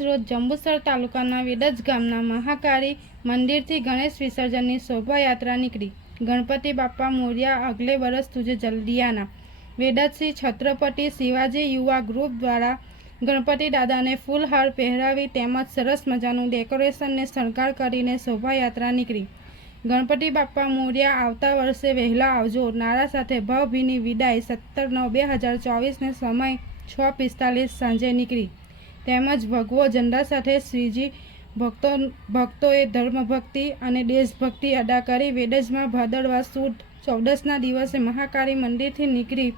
રોજ જંબુસર તાલુકાના વેડજ ગામના મહાકાળી મંદિરથી ગણેશ વિસર્જનની શોભાયાત્રા નીકળી। ગણપતિ બાપા મોર્યા, અગલે બરસ તુझे જલ્દી આના। વેડજ શ્રી છત્રપતિ શિવાજી યુવા ગ્રુપ દ્વારા ગણપતિ દાદાને ફૂલહાર પહેરાવી તેમજ સરસ મજાનું ડેકોરેશન ને શણગાર કરીને શોભાયાત્રા નીકળી। ગણપતિ બાપા મોર્યા, આવતા વર્ષે વહેલા આવજો નારા સાથે ભાવભીની વિદાય 17/9/2024 સમય 6:45 સાંજે નીકળી। તેમજ ભગવો ઝંડા સાથે શ્રીજી ભક્તોએ ધર્મભક્તિ અને દેશભક્તિ અદા કરી વેડજમાં ભાદરવા સુદ 14ના દિવસે મહાકાળી મંદિરથી નીકળી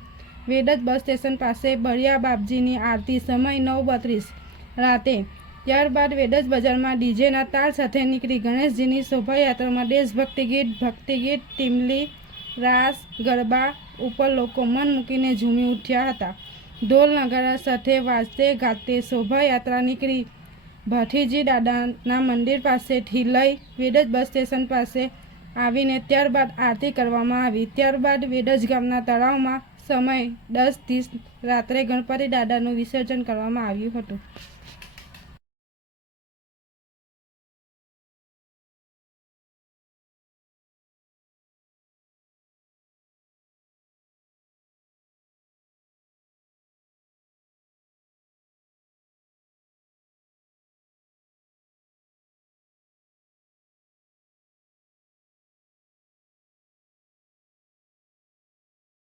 વેડજ બસ સ્ટેશન પાસે બળિયા બાપજીની આરતી સમય 9:32 રાતે। ત્યારબાદ વેડજ બજારમાં ડીજેના તાલ સાથે નીકળી ગણેશજીની શોભાયાત્રામાં દેશભક્તિ ગીત, ભક્તિ ગીત, ટીમલી, રાસ, ગરબા ઉપર લોકો મન મૂકીને ઝૂમી ઉઠ્યા હતા। ઢોલ નગારા સાથે વાજતે ગાતે શોભાયાત્રા નીકળી ભાથીજી દાદાના મંદિર પાસેથી લઈ વેડજ બસ સ્ટેશન પાસે આવીને ત્યારબાદ આરતી કરવામાં આવી। ત્યારબાદ વેડજ ગામના તળાવમાં સમય 10:30 રાત્રે ગણપતિ દાદાનું વિસર્જન કરવામાં આવ્યું હતું।